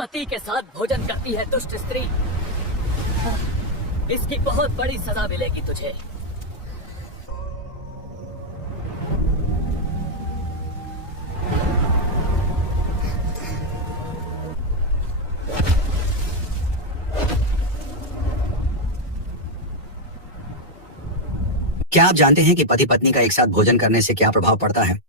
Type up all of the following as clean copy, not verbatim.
पति के साथ भोजन करती है दुष्ट स्त्री, इसकी बहुत बड़ी सजा मिलेगी तुझे। क्या आप जानते हैं कि पति पत्नी का एक साथ भोजन करने से क्या प्रभाव पड़ता है,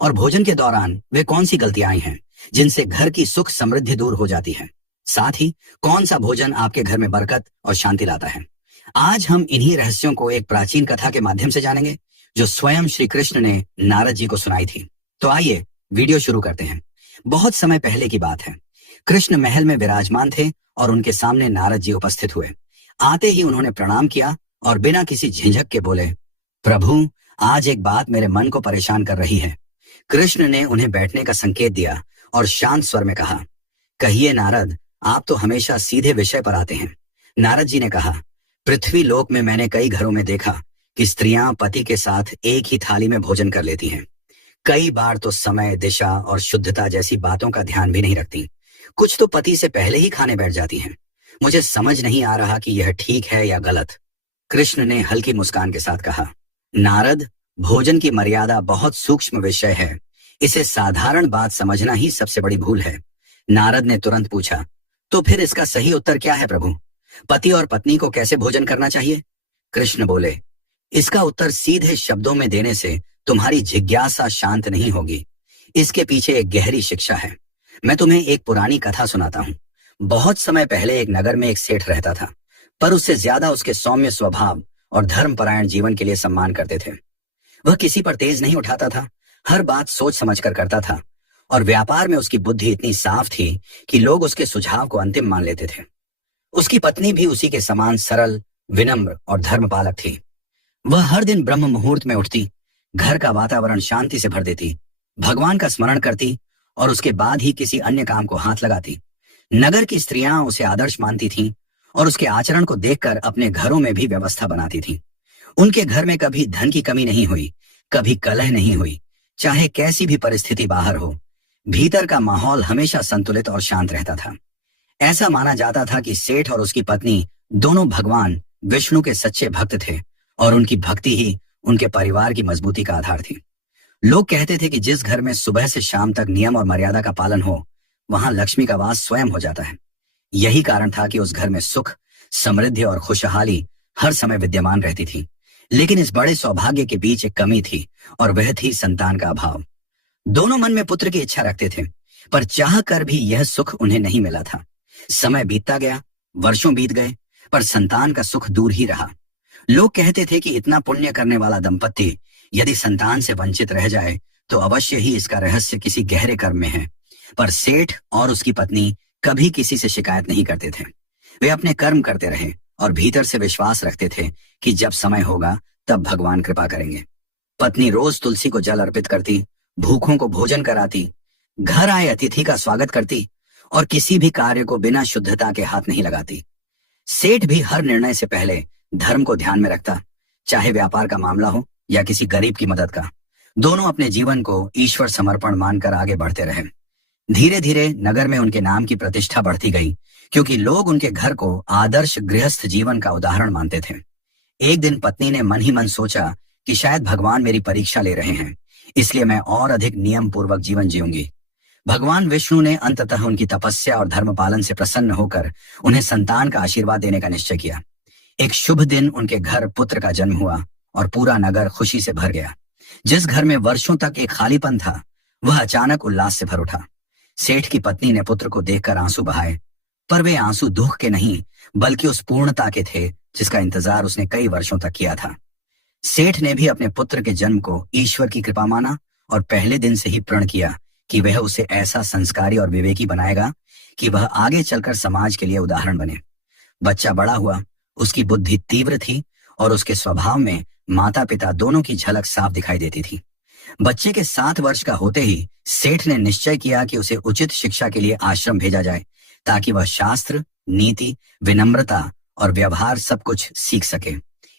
और भोजन के दौरान वे कौन सी गलतियां आई हैं जिनसे घर की सुख समृद्धि दूर हो जाती है? साथ ही कौन सा भोजन आपके घर में बरकत और शांति लाता है? आज हम इन्हीं रहस्यों को एक प्राचीन कथा के माध्यम से जानेंगे जो स्वयं श्री कृष्ण ने नारद जी को सुनाई थी। तो आइए वीडियो शुरू करते हैं। बहुत समय पहले की बात है। कृष्ण महल में विराजमान थे और उनके सामने नारद जी उपस्थित हुए। आते ही उन्होंने प्रणाम किया और बिना किसी झिझक के बोले, प्रभु, आज एक बात मेरे मन को परेशान कर रही है। कृष्ण ने उन्हें बैठने का संकेत दिया और शांत स्वर में कहा, कहिए नारद, आप तो हमेशा सीधे विषय पर आते हैं। नारद जी ने कहा, पृथ्वी लोक में मैंने कई घरों में देखा कि स्त्रियां पति के साथ एक ही थाली में भोजन कर लेती हैं। कई बार तो समय, दिशा और शुद्धता जैसी बातों का ध्यान भी नहीं रखती। कुछ तो पति से पहले ही खाने बैठ जाती हैं। मुझे समझ नहीं आ रहा कि यह ठीक है या गलत। कृष्ण ने हल्की मुस्कान के साथ कहा, नारद, भोजन की मर्यादा बहुत सूक्ष्म विषय है। इसे साधारण बात समझना ही सबसे बड़ी भूल है। नारद ने तुरंत पूछा, तो फिर इसका सही उत्तर क्या है प्रभु? पति और पत्नी को कैसे भोजन करना चाहिए? कृष्ण बोले, इसका उत्तर सीधे शब्दों में देने से तुम्हारी जिज्ञासा शांत नहीं होगी। इसके पीछे एक गहरी शिक्षा है। मैं तुम्हें एक पुरानी कथा सुनाता हूँ। बहुत समय पहले एक नगर में एक सेठ रहता था, पर उससे ज्यादा उसके सौम्य स्वभाव और धर्मपरायण जीवन के लिए सम्मान करते थे। वह किसी पर तेज नहीं उठाता था, हर बात सोच समझकर करता था, और व्यापार में उसकी बुद्धि इतनी साफ थी कि लोग उसके सुझाव को अंतिम मान लेते थे। उसकी पत्नी भी उसी के समान सरल, विनम्र और धर्मपालक थी। वह हर दिन ब्रह्म मुहूर्त में उठती, घर का वातावरण शांति से भर देती, भगवान का स्मरण करती और उसके बाद ही किसी अन्य काम को हाथ लगाती। नगर की स्त्रियां उसे आदर्श मानती थीं और उसके आचरण को देखकर अपने घरों में भी व्यवस्था बनाती थीं। उनके घर में कभी धन की कमी नहीं हुई, कभी कलह नहीं हुई, चाहे कैसी भी परिस्थिति बाहर हो। भीतर का माहौल हमेशा संतुलित और शांत रहता था। ऐसा माना जाता था कि सेठ और उसकी पत्नी दोनों भगवान विष्णु के सच्चे भक्त थे और उनकी भक्ति ही उनके परिवार की मजबूती का आधार थी। लोग कहते थे कि जिस घर में सुबह से शाम तक नियम और मर्यादा का पालन हो, वहां लक्ष्मी का वास स्वयं हो जाता है। यही कारण था कि उस घर में सुख, समृद्धि और खुशहाली हर समय विद्यमान रहती थी। लेकिन इस बड़े सौभाग्य के बीच एक कमी थी, और वह थी संतान का अभाव। दोनों मन में पुत्र की इच्छा रखते थे, पर चाह कर भी यह सुख उन्हें नहीं मिला था। समय बीतता गया, वर्षों बीत गए, पर संतान का सुख दूर ही रहा। लोग कहते थे कि इतना पुण्य करने वाला दंपत्ति यदि संतान से वंचित रह जाए तो अवश्य ही इसका रहस्य किसी गहरे कर्म में है। पर सेठ और उसकी पत्नी कभी किसी से शिकायत नहीं करते थे। वे अपने कर्म करते रहे और भीतर से विश्वास रखते थे कि जब समय होगा तब भगवान कृपा करेंगे। पत्नी रोज तुलसी को जल अर्पित करती, भूखों को भोजन कराती, घर आए अतिथि का स्वागत करती और किसी भी कार्य को बिना शुद्धता के हाथ नहीं लगाती। सेठ भी हर निर्णय से पहले धर्म को ध्यान में रखता, चाहे व्यापार का मामला हो या किसी गरीब की मदद का। दोनों अपने जीवन को ईश्वर समर्पण मानकर आगे बढ़ते रहे। धीरे धीरे नगर में उनके नाम की प्रतिष्ठा बढ़ती गई, क्योंकि लोग उनके घर को आदर्श गृहस्थ जीवन का उदाहरण मानते थे। एक दिन पत्नी ने मन ही मन सोचा कि शायद भगवान मेरी परीक्षा ले रहे हैं, इसलिए मैं और अधिक नियम पूर्वक जीवन जीऊंगी। भगवान विष्णु ने अंततः उनकी तपस्या और धर्म पालन से प्रसन्न होकर उन्हें संतान का आशीर्वाद देने का निश्चय किया। एक शुभ दिन उनके घर पुत्र का जन्म हुआ और पूरा नगर खुशी से भर गया। जिस घर में वर्षों तक एक खालीपन था, वह अचानक उल्लास से भर उठा। सेठ की पत्नी ने पुत्र को देखकर आंसू बहाए, पर वे आंसू दुख के नहीं बल्कि उस पूर्णता के थे जिसका इंतजार उसने कई वर्षों तक किया था। सेठ ने भी अपने पुत्र के जन्म को ईश्वर की कृपा माना और पहले दिन से ही प्रण किया कि वह उसे ऐसा संस्कारी और विवेकी बनाएगा कि वह आगे चलकर समाज के लिए उदाहरण बने। बच्चा बड़ा हुआ, उसकी बुद्धि तीव्र थी और उसके स्वभाव में माता पिता दोनों की झलक साफ दिखाई देती थी। बच्चे के 7 वर्ष का होते ही सेठ ने निश्चय किया कि उसे उचित शिक्षा के लिए आश्रम भेजा जाए, ताकि वह शास्त्र, नीति, विनम्रता और व्यवहार सब कुछ सीख सके।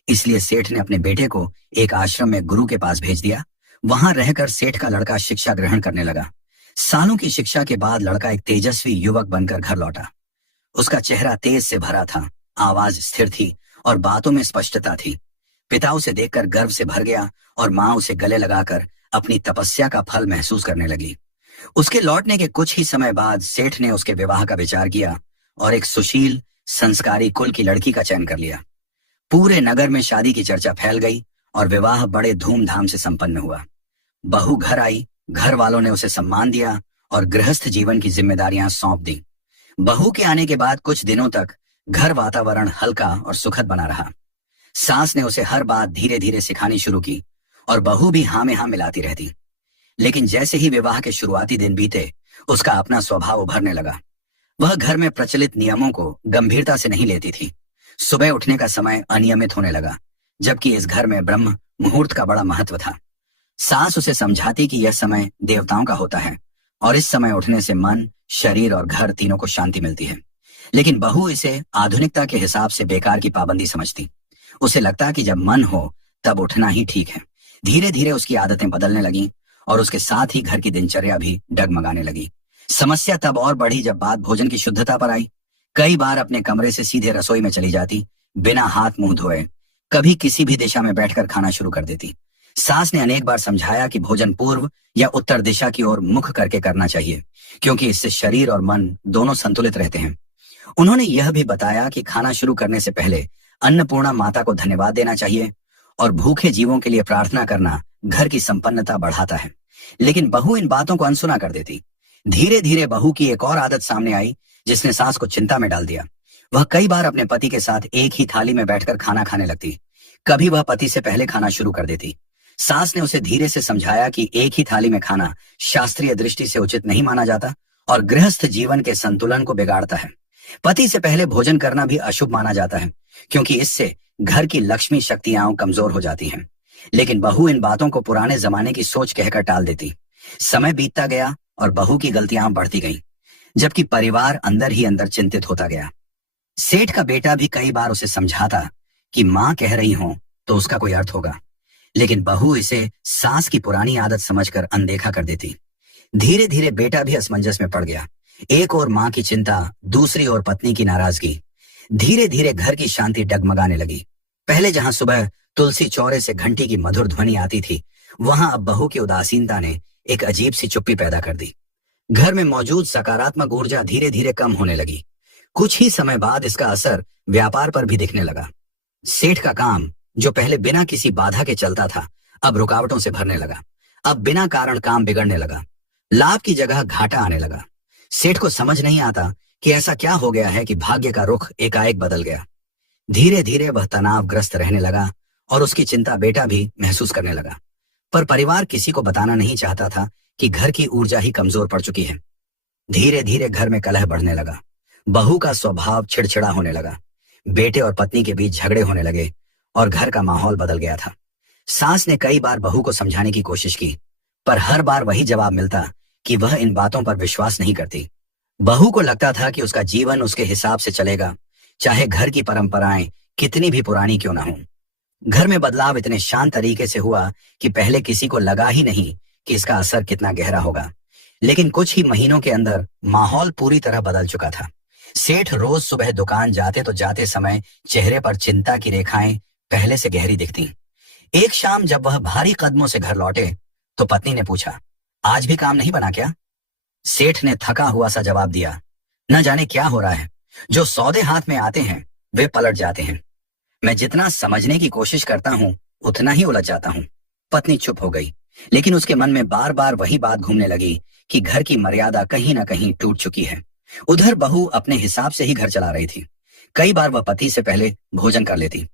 इसलिए सेठ ने अपने बेटे को एक आश्रम में गुरु के पास भेज दिया। वहां रहकर सेठ का लड़का शिक्षा ग्रहण करने लगा। सालों की शिक्षा के बाद लड़का एक तेजस्वी युवक बनकर घर लौटा। उसका चेहरा तेज से भरा था, आवाज स्थिर थी और बातों में स्पष्टता थी। पिता उसे देखकर गर्व से भर गया और माँ उसे गले लगाकर अपनी तपस्या का फल महसूस करने लगी। उसके लौटने के कुछ ही समय बाद सेठ ने उसके विवाह का विचार किया और एक सुशील, संस्कारी कुल की लड़की का चयन कर लिया। पूरे नगर में शादी की चर्चा फैल गई और विवाह बड़े धूमधाम से संपन्न हुआ। बहू घर आई, घर वालों ने उसे सम्मान दिया और गृहस्थ जीवन की जिम्मेदारियां सौंप दी। बहू के आने के बाद कुछ दिनों तक घर वातावरण हल्का और सुखद बना रहा। सास ने उसे हर बात धीरे धीरे सिखानी शुरू की और बहू भी हाँ में हाँ मिलाती रहती। लेकिन जैसे ही विवाह के शुरुआती दिन बीते, उसका अपना स्वभाव उभरने लगा। वह घर में प्रचलित नियमों को गंभीरता से नहीं लेती थी। सुबह उठने का समय अनियमित होने लगा, जबकि इस घर में ब्रह्म मुहूर्त का बड़ा महत्व था। सास उसे समझाती कि यह समय देवताओं का होता है और इस समय उठने से मन, शरीर और घर तीनों को शांति मिलती है। लेकिन बहू इसे आधुनिकता के हिसाब से बेकार की पाबंदी समझती। उसे लगता कि जब मन हो तब उठना ही ठीक है। धीरे धीरे उसकी आदतें बदलने लगीं और उसके साथ ही घर की दिनचर्या भी डगमगाने लगी। समस्या तब और बढ़ी जब बात भोजन की शुद्धता पर आई। कई बार अपने कमरे से सीधे रसोई में चली जाती, बिना हाथ मुंह धोए। कभी किसी भी दिशा में बैठकर खाना शुरू कर देती। सास ने अनेक बार समझाया कि भोजन पूर्व या उत्तर दिशा की ओर मुख करके करना चाहिए, क्योंकि इससे शरीर और मन दोनों संतुलित रहते हैं। उन्होंने यह भी बताया कि खाना शुरू करने से पहले अन्नपूर्णा माता को धन्यवाद देना चाहिए और भूखे जीवों के लिए प्रार्थना करना घर की संपन्नता बढ़ाता है। लेकिन बहू इन बातों को अनसुना कर देती। धीरे धीरे बहू की एक और आदत सामने आई जिसने सास को चिंता में डाल दिया। वह कई बार अपने पति के साथ एक ही थाली में बैठकर खाना खाने लगती। कभी वह पति से पहले खाना शुरू कर देती। सास ने उसे धीरे से समझाया कि एक ही थाली में खाना शास्त्रीय दृष्टि से उचित नहीं माना जाता और गृहस्थ जीवन के संतुलन को बिगाड़ता है। पति से पहले भोजन करना भी अशुभ माना जाता है, क्योंकि इससे घर की लक्ष्मी शक्तियां कमजोर हो जाती हैं। लेकिन बहू इन बातों को पुराने जमाने की सोच कहकर टाल देती। समय बीतता गया और बहू की गलतियां बढ़ती गईं, जबकि परिवार अंदर ही अंदर चिंतित होता गया। सेठ का बेटा भी कई बार उसे समझाता कि माँ कह रही हो तो उसका कोई अर्थ होगा, लेकिन बहू इसे सास की पुरानी आदत समझकर अनदेखा कर देती। धीरे धीरे बेटा भी असमंजस में पड़ गया। एक ओर माँ की चिंता, दूसरी ओर पत्नी की नाराजगी। धीरे धीरे घर की शांति डगमगाने लगी। पहले जहां सुबह तुलसी चौरे से घंटी की मधुर ध्वनि आती थी, वहां अब बहू की उदासीनता ने एक अजीब सी चुप्पी पैदा कर दी। घर में मौजूद सकारात्मक ऊर्जा धीरे धीरे कम होने लगी। कुछ ही समय बाद इसका असर व्यापार पर भी दिखने लगा। सेठ का काम, जो पहले बिना किसी बाधा के चलता था, अब रुकावटों से भरने लगा। अब बिना कारण काम बिगड़ने लगा। लाभ की जगह घाटा आने लगा। सेठ को समझ नहीं आता कि ऐसा क्या हो गया है कि भाग्य का रुख एकाएक बदल गया। धीरे धीरे वह तनावग्रस्त रहने लगा और उसकी चिंता बेटा भी महसूस करने लगा। पर परिवार किसी को बताना नहीं चाहता था कि घर की ऊर्जा ही कमजोर पड़ चुकी है। धीरे धीरे घर में कलह बढ़ने लगा। बहू का स्वभाव चिड़चिड़ा होने लगा। बेटे और पत्नी के बीच झगड़े होने लगे और घर का माहौल बदल गया था। सास ने कई बार बहू को समझाने की कोशिश की, पर हर बार वही जवाब मिलता कि वह इन बातों पर विश्वास नहीं करती। बहू को लगता था कि उसका जीवन उसके हिसाब से चलेगा, चाहे घर की परंपराएं कितनी भी पुरानी क्यों ना हो। घर में बदलाव इतने शांत तरीके से हुआ कि पहले किसी को लगा ही नहीं कि इसका असर कितना गहरा होगा। लेकिन कुछ ही महीनों के अंदर माहौल पूरी तरह बदल चुका था। सेठ रोज सुबह दुकान जाते तो जाते समय चेहरे पर चिंता की रेखाएं पहले से गहरी दिखती। एक शाम जब वह भारी कदमों से घर लौटे तो पत्नी ने पूछा, आज भी काम नहीं बना क्या? सेठ ने थका हुआ सा जवाब दिया, न जाने क्या हो रहा है, जो सौदे हाथ में आते हैं वे पलट जाते हैं। मैं जितना समझने की कोशिश करता हूँ उतना ही उलझ जाता हूँ। पत्नी चुप हो गई, लेकिन उसके मन में बार बार वही बात घूमने लगी कि घर की मर्यादा कहीं ना कहीं टूट चुकी है। उधर बहू अपने हिसाब से ही घर चला रही थी। कई बार वह पति से पहले भोजन कर लेती।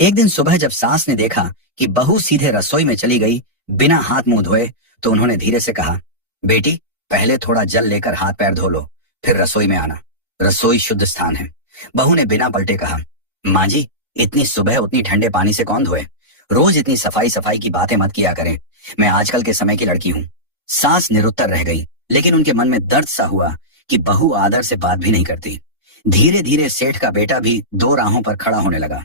एक दिन सुबह जब सास ने देखा कि बहू सीधे रसोई में चली गई बिना हाथ मुंह धोए, तो उन्होंने धीरे से कहा, बेटी पहले थोड़ा जल लेकर हाथ पैर धो लो, फिर रसोई में आना। रसोई शुद्ध स्थान है। बहू ने बिना पलटे कहा, माँ जी इतनी सुबह उतनी ठंडे पानी से कौन धोए? रोज इतनी सफाई सफाई की बातें मत किया करें, मैं आजकल के समय की लड़की हूँ। सास निरुत्तर रह गई, लेकिन उनके मन में दर्द सा हुआ कि बहू आदर से बात भी नहीं करती। धीरे धीरे सेठ का बेटा भी दो राहों पर खड़ा होने लगा।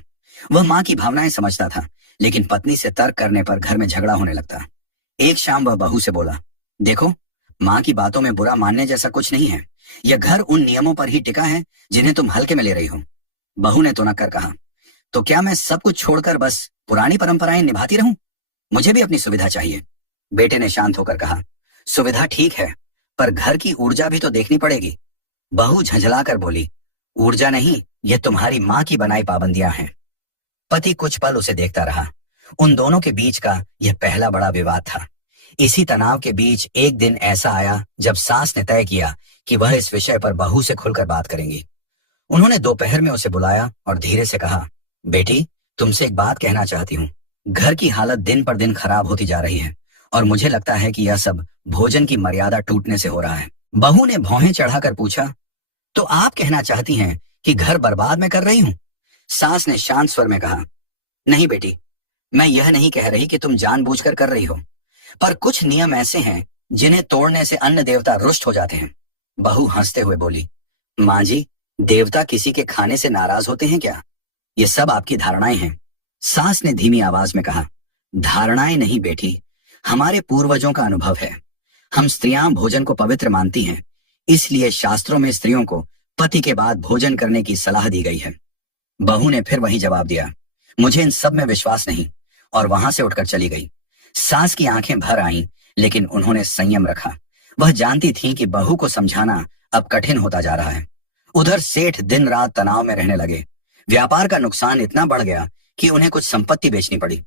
वह माँ की भावनाएं समझता था, लेकिन पत्नी से तर्क करने पर घर में झगड़ा होने लगता। एक शाम वह बहू से बोला, देखो माँ की बातों में बुरा मानने जैसा कुछ नहीं है। यह घर उन नियमों पर ही टिका है जिन्हें तुम हल्के में ले रही हो। बहू ने तुनक कर कहा, तो क्या मैं सब कुछ छोड़कर बस पुरानी परंपराएं निभाती रहूं? मुझे भी अपनी सुविधा चाहिए। बेटे ने शांत होकर कहा, सुविधा ठीक है, पर घर की ऊर्जा भी तो देखनी पड़ेगी। बहू झंझलाकर बोली, ऊर्जा नहीं, ये तुम्हारी माँ की बनाई पाबंदियां हैं। पति कुछ पल उसे देखता रहा। उन दोनों के बीच का यह पहला बड़ा विवाद था। इसी तनाव के बीच एक दिन ऐसा आया जब सास ने तय किया कि वह इस विषय पर बहू से खुलकर बात करेंगी। उन्होंने दोपहर में उसे बुलाया और धीरे से कहा, बेटी, तुमसे एक बात कहना चाहती हूँ। घर की हालत दिन पर दिन खराब होती जा रही है और मुझे लगता है कि यह सब भोजन की मर्यादा टूटने से हो रहा है। बहू ने भौहें चढ़ाकर पूछा, तो आप कहना चाहती हैं कि घर बर्बाद मैं कर रही हूँ? सास ने शांत स्वर में कहा, नहीं बेटी, मैं यह नहीं कह रही कि तुम जानबूझकर कर रही हो, पर कुछ नियम ऐसे हैं जिन्हें तोड़ने से अन्न देवता रुष्ट हो जाते हैं। बहू हंसते हुए बोली, माँ जी, देवता किसी के खाने से नाराज होते हैं क्या? ये सब आपकी धारणाएं हैं। सास ने धीमी आवाज में कहा, धारणाएं नहीं बेटी, हमारे पूर्वजों का अनुभव है। हम स्त्रियां भोजन को पवित्र मानती हैं, इसलिए शास्त्रों में स्त्रियों को पति के बाद भोजन करने की सलाह दी गई है। बहू ने फिर वही जवाब दिया, मुझे इन सब में विश्वास नहीं, और वहां से उठकर चली गई। सास की आंखें भर आईं, लेकिन उन्होंने संयम रखा। वह जानती थी कि बहू को समझाना अब कठिन होता जा रहा है। उधर सेठ दिन रात तनाव में रहने लगे। व्यापार का नुकसान इतना बढ़ गया कि उन्हें कुछ संपत्ति बेचनी पड़ी।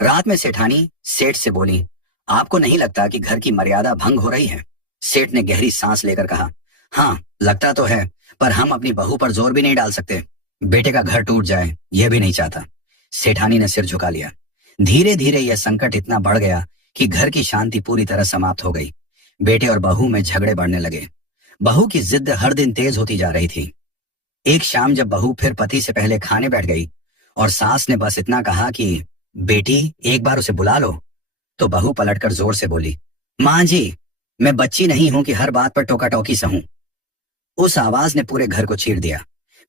रात में सेठानी सेठ से बोली, आपको नहीं लगता कि घर की मर्यादा भंग हो रही है? सेठ ने गहरी सांस लेकर कहा, हाँ लगता तो है, पर हम अपनी बहू पर जोर भी नहीं डाल सकते। बेटे का घर टूट जाए यह भी नहीं चाहता। सेठानी ने सिर झुका लिया। धीरे धीरे यह संकट इतना बढ़ गया कि घर की शांति पूरी तरह समाप्त हो गई। बेटे और बहू में झगड़े बढ़ने लगे। बहू की जिद हर दिन तेज होती जा रही थी। एक शाम जब बहू फिर पति से पहले खाने बैठ गई और सास ने बस इतना कहा कि बेटी एक बार उसे बुला लो, तो बहू पलटकर जोर से बोली, माँ जी, मैं बच्ची नहीं हूं कि हर बात पर टोका टोकी सहूं। उस आवाज ने पूरे घर को चीर दिया।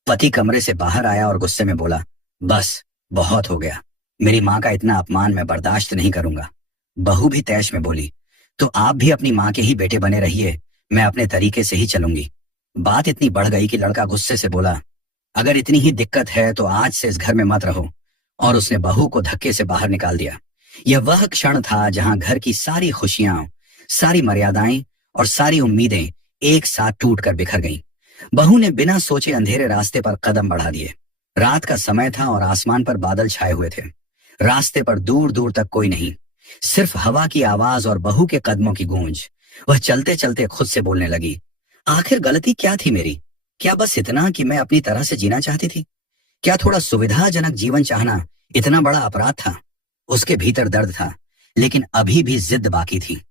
पति कमरे से बाहर आया और गुस्से में बोला, बस बहुत हो गया, मेरी माँ का इतना अपमान मैं बर्दाश्त नहीं करूंगा। बहू भी तैश में बोली, तो आप भी अपनी माँ के ही बेटे बने रहिए, मैं अपने तरीके से ही चलूंगी। बात इतनी बढ़ गई कि लड़का गुस्से से बोला, अगर इतनी ही दिक्कत है तो आज से इस घर में मत रहो, और उसने बहू को धक्के से बाहर निकाल दिया। यह वह क्षण था जहां घर की सारी खुशियां, सारी मर्यादाएं और सारी उम्मीदें एक साथ टूटकर बिखर गईं। बहू ने बिना सोचे अंधेरे रास्ते पर कदम बढ़ा दिए। रात का समय था और आसमान पर बादल छाए हुए थे। रास्ते पर दूर दूर तक कोई नहीं, सिर्फ हवा की आवाज और बहू के कदमों की गूंज। वह चलते चलते खुद से बोलने लगी, आखिर गलती क्या थी मेरी? क्या बस इतना कि मैं अपनी तरह से जीना चाहती थी? क्या थोड़ा सुविधाजनक जीवन चाहना इतना बड़ा अपराध था? उसके भीतर दर्द था, लेकिन अभी भी जिद बाकी थी।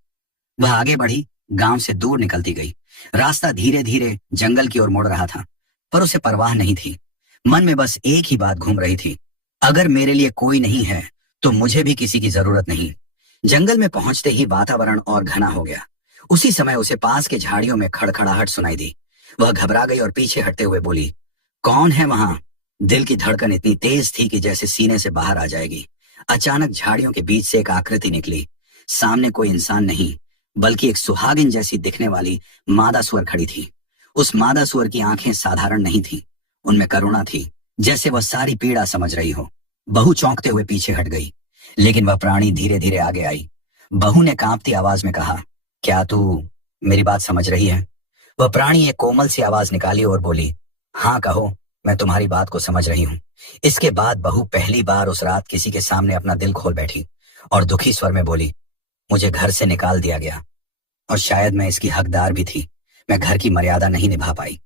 वह आगे बढ़ी, गांव से दूर निकलती गई। रास्ता धीरे धीरे जंगल की ओर मुड़ रहा था, पर उसे परवाह नहीं थी। मन में बस एक ही बात घूम रही थी, अगर मेरे लिए कोई नहीं है तो मुझे भी किसी की जरूरत नहीं। जंगल में पहुंचते ही वातावरण और घना हो गया। उसी समय उसे पास के झाड़ियों में खड़खड़ाहट सुनाई दी। वह घबरा गई और पीछे हटते हुए बोली, कौन है वहां? दिल की धड़कन इतनी तेज थी कि जैसे सीने से बाहर आ जाएगी। अचानक झाड़ियों के बीच से एक आकृति निकली। सामने कोई इंसान नहीं, बल्कि एक सुहागिन जैसी दिखने वाली मादा सुअर खड़ी थी। उस मादा सुअर की आंखें साधारण नहीं थीं, उनमें करुणा थी, जैसे वह सारी पीड़ा समझ रही हो। बहू चौंकते हुए पीछे हट गई, लेकिन वह प्राणी धीरे धीरे आगे आई। बहू ने कांपती आवाज में कहा, क्या तू मेरी बात समझ रही है? वह प्राणी एक कोमल सी आवाज निकाली और बोली, हाँ कहो, मैं तुम्हारी बात को समझ रही हूँ। इसके बाद बहू पहली बार उस रात किसी के सामने अपना दिल खोल बैठी और दुखी स्वर में बोली, मुझे घर से निकाल दिया गया और शायद मैं इसकी हकदार भी थी। मैं घर की मर्यादा नहीं निभा पाई।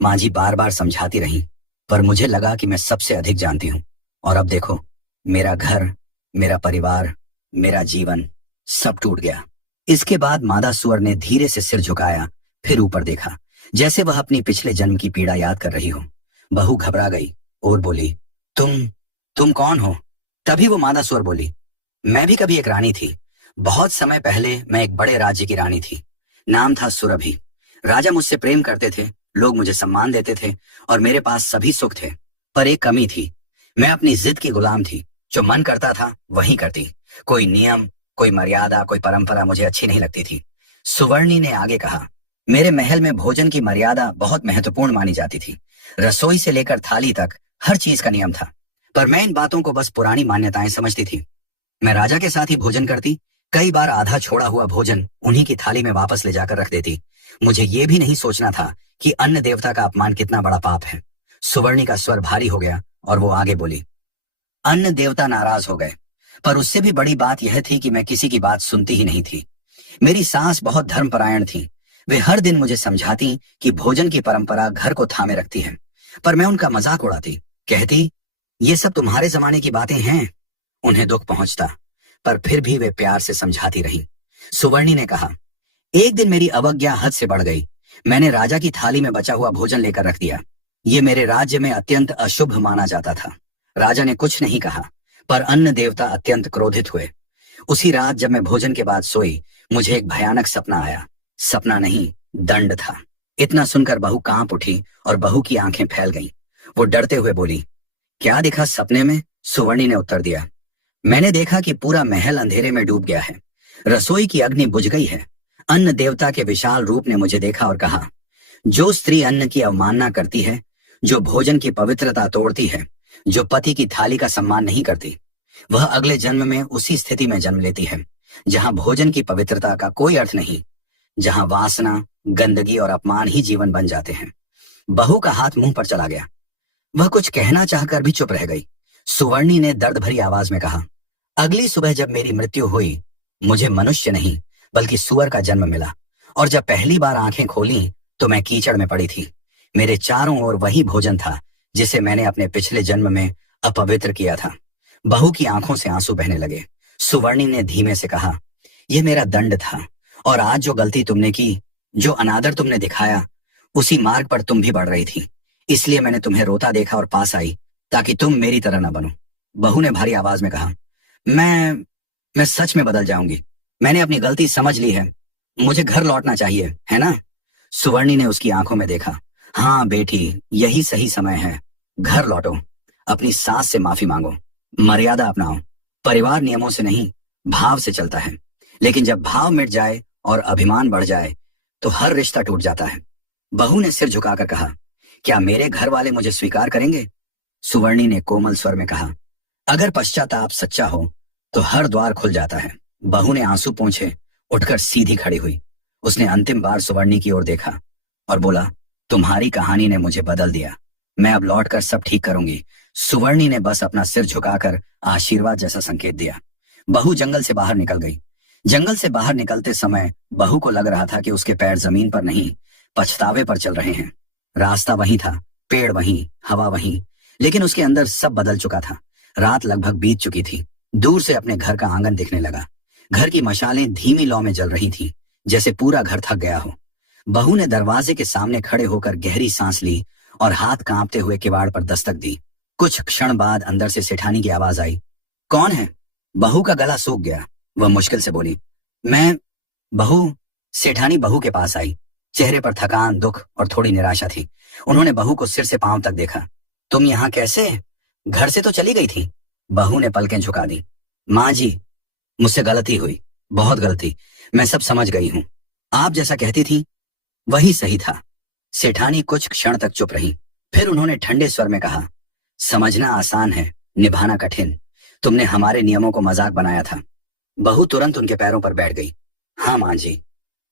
माँ जी बार बार समझाती रही, पर मुझे लगा कि मैं सबसे अधिक जानती हूँ। और अब देखो, मेरा घर, मेरा परिवार, मेरा जीवन सब टूट गया। इसके बाद मादा सुअर ने धीरे से सिर झुकाया, फिर ऊपर देखा, जैसे वह अपनी पिछले जन्म की पीड़ा याद कर रही हो। बहू घबरा गई और बोली, तुम कौन हो? तभी वो मादा सुअर बोली, मैं भी कभी एक रानी थी। बहुत समय पहले मैं एक बड़े राज्य की रानी थी। नाम था सुरभि। राजा मुझसे प्रेम करते थे, लोग मुझे सम्मान देते थे और मेरे पास सभी सुख थे। पर एक कमी थी, मैं अपनी जिद की गुलाम थी। जो मन करता था वही करती। कोई नियम, कोई मर्यादा, कोई परंपरा मुझे अच्छी नहीं लगती थी। सुवर्णी ने आगे कहा, मेरे महल में भोजन की मर्यादा बहुत महत्वपूर्ण मानी जाती थी। रसोई से लेकर थाली तक हर चीज का नियम था, पर मैं इन बातों को बस पुरानी मान्यताएं समझती थी। मैं राजा के साथ ही भोजन करती, कई बार आधा छोड़ा हुआ भोजन उन्हीं की थाली में वापस ले जाकर रख देती। मुझे ये भी नहीं सोचना था कि अन्न देवता का अपमान कितना बड़ा पाप है। सुवर्णी का स्वर भारी हो गया और वो आगे बोली, अन्न देवता नाराज हो गए, पर उससे भी बड़ी बात यह थी कि मैं किसी की बात सुनती ही नहीं थी। मेरी सास बहुत धर्मपरायण थी। वे हर दिन मुझे समझाती कि भोजन की परंपरा घर को थामे रखती है, पर मैं उनका मजाक उड़ाती, कहती, ये सब तुम्हारे जमाने की बातें हैं। उन्हें दुख पहुंचता, पर फिर भी वे प्यार से समझाती रही। सुवर्णी ने कहा, एक दिन मेरी अवज्ञा हद से बढ़ गई। मैंने राजा की थाली में बचा हुआ भोजन लेकर रख दिया। ये मेरे राज्य में अत्यंत अशुभ माना जाता था। राजा ने कुछ नहीं कहा, पर अन्न देवता अत्यंत क्रोधित हुए। उसी रात जब मैं भोजन के बाद सोई, मुझे एक भयानक सपना आया। सपना नहीं, दंड था। इतना सुनकर बहू कांप उठी और बहू की आंखें फैल गईं। वो डरते हुए बोली, क्या देखा सपने में? सुवर्णी ने उत्तर दिया, मैंने देखा कि पूरा महल अंधेरे में डूब गया है। रसोई की अग्नि बुझ गई है। अन्न देवता के विशाल रूप ने मुझे देखा और कहा, जो स्त्री अन्न की अवमानना करती है, जो भोजन की पवित्रता तोड़ती है, जो पति की थाली का सम्मान नहीं करती, वह अगले जन्म में उसी स्थिति में जन्म लेती है जहां भोजन की पवित्रता का कोई अर्थ नहीं, जहां वासना, गंदगी और अपमान ही जीवन बन जाते हैं। बहू का हाथ मुंह पर चला गया। वह कुछ कहना चाहकर भी चुप रह गई। सुवर्णी ने दर्द भरी आवाज में कहा, अगली सुबह जब मेरी मृत्यु हुई, मुझे मनुष्य नहीं बल्कि सुअर का जन्म मिला, और जब पहली बार आंखें खोली तो मैं कीचड़ में पड़ी थी। मेरे चारों ओर वही भोजन था जिसे मैंने अपने पिछले जन्म में अपवित्र किया था। बहू की आंखों से आंसू बहने लगे। सुवर्णी ने धीमे से कहा, यह मेरा दंड था, और आज जो गलती तुमने की, जो अनादर तुमने दिखाया, उसी मार्ग पर तुम भी बढ़ रही थी। इसलिए मैंने तुम्हें रोता देखा और पास आई, ताकि तुम मेरी तरह न बनो। बहू ने भारी आवाज में कहा, मैं सच में बदल जाऊंगी। मैंने अपनी गलती समझ ली है। मुझे घर लौटना चाहिए, है ना? सुवर्णी ने उसकी आंखों में देखा। हाँ बेटी, यही सही समय है। घर लौटो, अपनी सास से माफी मांगो, मर्यादा अपनाओ। परिवार नियमों से नहीं, भाव से चलता है, लेकिन जब भाव मिट जाए और अभिमान बढ़ जाए तो हर रिश्ता टूट जाता है। बहू ने सिर झुकाकर कहा, क्या मेरे घर वाले मुझे स्वीकार करेंगे? सुवर्णी ने कोमल स्वर में कहा, अगर पश्चाताप सच्चा हो तो हर द्वार खुल जाता है। बहू ने आंसू पोंछे उठकर सीधी खड़ी हुई। उसने अंतिम बार सुवर्णी की ओर देखा और बोला, तुम्हारी कहानी ने मुझे बदल दिया। मैं अब लौटकर सब ठीक करूंगी। सुवर्णी ने बस अपना सिर झुकाकर आशीर्वाद जैसा संकेत दिया। बहू जंगल से बाहर निकल गई। जंगल से बाहर निकलते समय बहू को लग रहा था कि उसके पैर जमीन पर नहीं, पछतावे पर चल रहे हैं। रास्ता वही था, पेड़ वहीं, हवा वहीं, लेकिन उसके अंदर सब बदल चुका था। रात लगभग बीत चुकी थी। दूर से अपने घर का आंगन दिखने लगा। घर की मशालें धीमी लौ में जल रही थीं, जैसे पूरा घर थक गया हो। बहू ने दरवाजे के सामने खड़े होकर गहरी सांस ली और हाथ कांपते हुए किवाड़ पर दस्तक दी। कुछ क्षण बाद अंदर से सेठानी की आवाज आई, कौन है? बहू का गला सूख गया। वह मुश्किल से बोली, मैं। बहू। सेठानी बहू के पास आई। चेहरे पर थकान, दुख और थोड़ी निराशा थी। उन्होंने बहू को सिर से पांव तक देखा। तुम यहाँ कैसे? घर से तो चली गई थी। बहू ने पलकें झुका दी। माँ जी, मुझसे गलती हुई, बहुत गलती। मैं सब समझ गई हूँ। आप जैसा कहती थी वही सही था। सेठानी कुछ क्षण तक चुप रही। फिर उन्होंने ठंडे स्वर में कहा, समझना आसान है, निभाना कठिन। तुमने हमारे नियमों को मजाक बनाया था। बहू तुरंत उनके पैरों पर बैठ गई। हाँ माँ जी,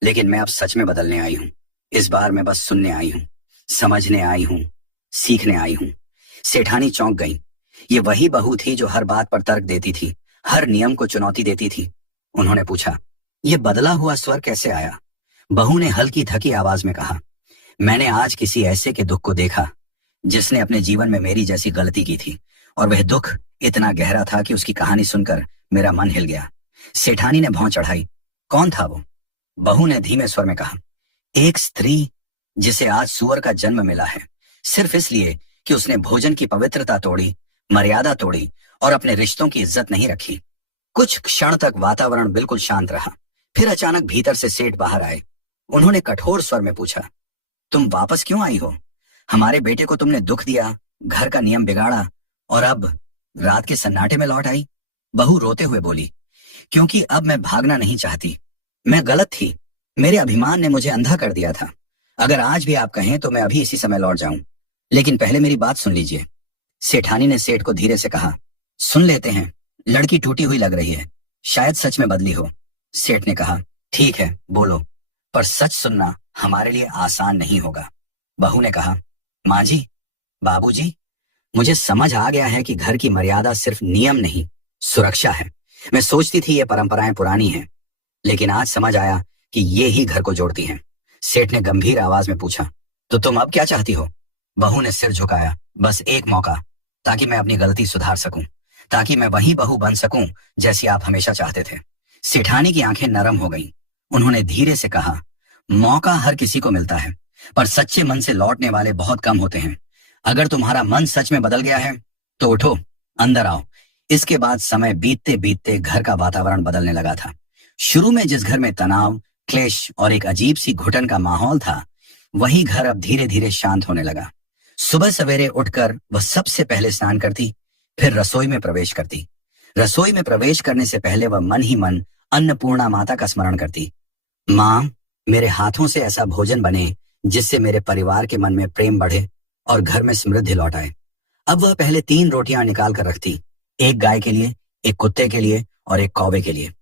लेकिन मैं अब सच में बदलने आई हूँ। इस बार मैं बस सुनने आई हूँ, समझने आई हूँ, सीखने आई हूँ। सेठानी चौंक गई। ये वही बहू थी जो हर बात पर तर्क देती थी, हर नियम को चुनौती देती थी। उन्होंने पूछा, ये बदला हुआ स्वर कैसे आया? बहू ने हल्की थकी आवाज में कहा, मैंने आज किसी ऐसे के दुख को देखा जिसने अपने जीवन में मेरी जैसी गलती की थी, और वह दुख इतना गहरा था कि उसकी कहानी सुनकर मेरा मन हिल गया। सेठानी ने भौं चढ़ाई। कौन था वो? बहू ने धीमे स्वर में कहा, एक स्त्री जिसे आज सुअर का जन्म मिला है, सिर्फ इसलिए कि उसने भोजन की पवित्रता तोड़ी, मर्यादा तोड़ी और अपने रिश्तों की इज्जत नहीं रखी। कुछ क्षण तक वातावरण बिल्कुल शांत रहा। फिर अचानक भीतर से सेठ बाहर आए। उन्होंने कठोर स्वर में पूछा, तुम वापस क्यों आई हो? हमारे बेटे को तुमने दुख दिया, घर का नियम बिगाड़ा, और अब रात के सन्नाटे में लौट आई। बहू रोते हुए बोली, क्योंकि अब मैं भागना नहीं चाहती। मैं गलत थी, मेरे अभिमान ने मुझे अंधा कर दिया था। अगर आज भी आप कहें तो मैं अभी इसी समय लौट जाऊं, लेकिन पहले मेरी बात सुन लीजिए। सेठानी ने सेठ को धीरे से कहा, सुन लेते हैं, लड़की टूटी हुई लग रही है, शायद सच में बदली हो। सेठ ने कहा, ठीक है बोलो, पर सच सुनना हमारे लिए आसान नहीं होगा। बहू ने कहा, माँ जी, बाबूजी, मुझे समझ आ गया है कि घर की मर्यादा सिर्फ नियम नहीं, सुरक्षा है। मैं सोचती थी ये परंपराएं पुरानी हैं, लेकिन आज समझ आया कि ये ही घर को जोड़ती हैं। सेठ ने गंभीर आवाज में पूछा, तो तुम अब क्या चाहती हो? बहू ने सिर झुकाया, बस एक मौका, ताकि मैं अपनी गलती सुधार सकूं, ताकि मैं वही बहू बन सकूं जैसी आप हमेशा चाहते थे। सेठानी की आंखें नरम हो गईं। उन्होंने धीरे से कहा, मौका हर किसी को मिलता है, पर सच्चे मन से लौटने वाले बहुत कम होते हैं। अगर तुम्हारा मन सच में बदल गया है तो उठो, अंदर आओ। इसके बाद समय बीतते बीतते घर का वातावरण बदलने लगा था। शुरू में जिस घर में तनाव, क्लेश और एक अजीब सी घुटन का माहौल था, वही घर अब धीरे धीरे शांत होने लगा। सुबह सवेरे उठकर वह सबसे पहले स्नान करती, फिर रसोई में प्रवेश करती। रसोई में प्रवेश करने से पहले वह मन ही मन अन्नपूर्णा माता का स्मरण करती। माँ, मेरे हाथों से ऐसा भोजन बने जिससे मेरे परिवार के मन में प्रेम बढ़े और घर में समृद्धि लौट आए। अब वह पहले 3 रोटियां निकाल कर रखती, एक गाय के लिए, एक कुत्ते के लिए और एक कौवे के लिए।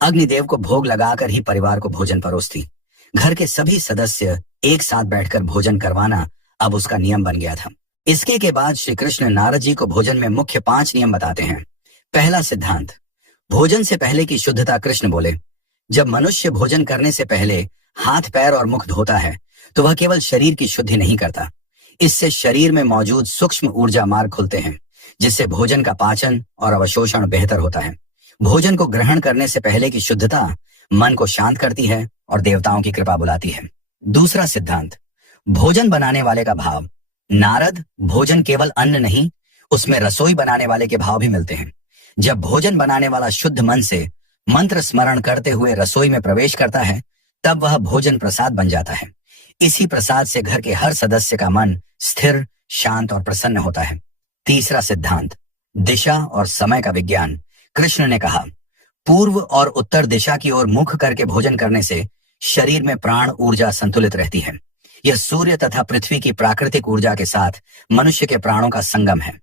अग्निदेव को भोग लगाकर ही परिवार को भोजन परोसती। घर के सभी सदस्य एक साथ बैठकर भोजन करवाना अब उसका नियम बन गया था। इसके के बाद श्री कृष्ण नारद जी को भोजन में मुख्य 5 नियम बताते हैं। पहला सिद्धांत, भोजन से पहले की शुद्धता। कृष्ण बोले, जब मनुष्य भोजन करने से पहले हाथ पैर और मुख धोता है तो वह केवल शरीर की शुद्धि नहीं करता, इससे शरीर में मौजूद सूक्ष्म ऊर्जा मार्ग खुलते हैं, जिससे भोजन का पाचन और अवशोषण बेहतर होता है। भोजन को ग्रहण करने से पहले की शुद्धता मन को शांत करती है और देवताओं की कृपा बुलाती है। दूसरा सिद्धांत, भोजन बनाने वाले का भाव। नारद, भोजन केवल अन्न नहीं, उसमें रसोई बनाने वाले के भाव भी मिलते हैं। जब भोजन बनाने वाला शुद्ध मन से मंत्र स्मरण करते हुए रसोई में प्रवेश करता है, तब वह भोजन प्रसाद बन जाता है। इसी प्रसाद से घर के हर सदस्य का मन स्थिर, शांत और प्रसन्न होता है। तीसरा सिद्धांत, दिशा और समय का विज्ञान। कृष्ण ने कहा, पूर्व और उत्तर दिशा की ओर मुख करके भोजन करने से शरीर में प्राण ऊर्जा संतुलित रहती है। यह सूर्य तथा पृथ्वी की प्राकृतिक ऊर्जा के साथ मनुष्य के प्राणों का संगम है।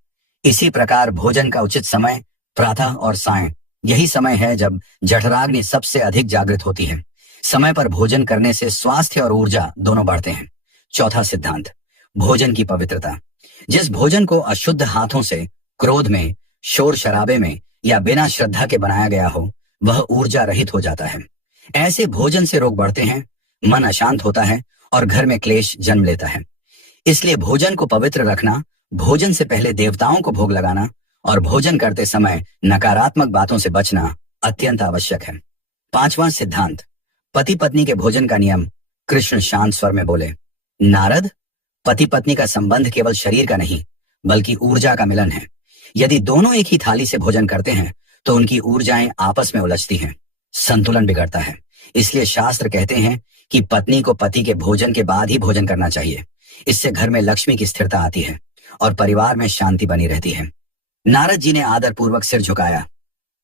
इसी प्रकार भोजन का उचित समय प्रातः और सायं, यही समय है जब जठराग्नि सबसे अधिक जागृत होती है। समय पर भोजन करने से स्वास्थ्य और ऊर्जा दोनों बढ़ते हैं। चौथा सिद्धांत, भोजन की पवित्रता। जिस भोजन को अशुद्ध हाथों से, क्रोध में, शोर शराबे में या बिना श्रद्धा के बनाया गया हो, वह ऊर्जा रहित हो जाता है। ऐसे भोजन से रोग बढ़ते हैं, मन अशांत होता है और घर में क्लेश जन्म लेता है। इसलिए भोजन को पवित्र रखना, भोजन से पहले देवताओं को भोग लगाना और भोजन करते समय नकारात्मक बातों से बचना अत्यंत आवश्यक है। पांचवां सिद्धांत, पति पत्नी के भोजन का नियम। कृष्ण शांत स्वर में बोले, नारद, पति पत्नी का संबंध केवल शरीर का नहीं बल्कि ऊर्जा का मिलन है। यदि दोनों एक ही थाली से भोजन करते हैं तो उनकी ऊर्जाएं आपस में उलझती हैं, संतुलन बिगड़ता है। इसलिए शास्त्र कहते हैं कि पत्नी को पति के भोजन के बाद ही भोजन करना चाहिए। इससे घर में लक्ष्मी की स्थिरता आती है और परिवार में शांति बनी रहती है। नारद जी ने आदर पूर्वक सिर झुकाया,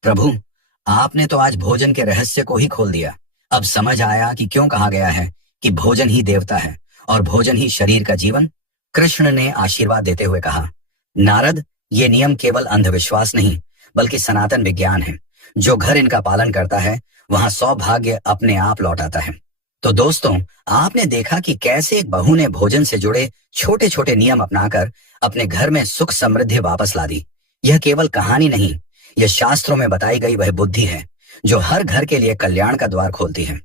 प्रभु, आपने तो आज भोजन के रहस्य को ही खोल दिया। अब समझ आया कि क्यों कहा गया है कि भोजन ही देवता है और भोजन ही शरीर का जीवन। कृष्ण ने आशीर्वाद देते हुए कहा, नारद, ये नियम केवल अंधविश्वास नहीं बल्कि सनातन विज्ञान है। जो घर इनका पालन करता है वहां सौभाग्य अपने आप लौट आता है। तो दोस्तों, आपने देखा कि कैसे एक बहू ने भोजन से जुड़े छोटे छोटे नियम अपनाकर अपने घर में सुख समृद्धि वापस ला दी। यह केवल कहानी नहीं, यह शास्त्रों में बताई गई वह बुद्धि है जो हर घर के लिए कल्याण का द्वार खोलती है।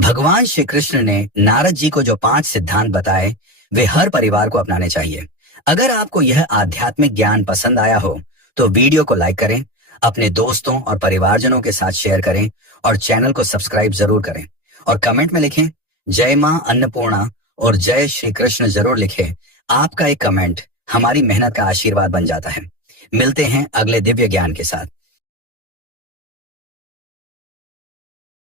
भगवान श्री कृष्ण ने नारद जी को जो 5 सिद्धांत बताए, वे हर परिवार को अपनाने चाहिए। अगर आपको यह आध्यात्मिक ज्ञान पसंद आया हो तो वीडियो को लाइक करें, अपने दोस्तों और परिवारजनों के साथ शेयर करें और चैनल को सब्सक्राइब जरूर करें और कमेंट में लिखें जय मां अन्नपूर्णा और जय श्री कृष्ण जरूर लिखें। आपका एक कमेंट हमारी मेहनत का आशीर्वाद बन जाता है। मिलते हैं अगले दिव्य ज्ञान के साथ।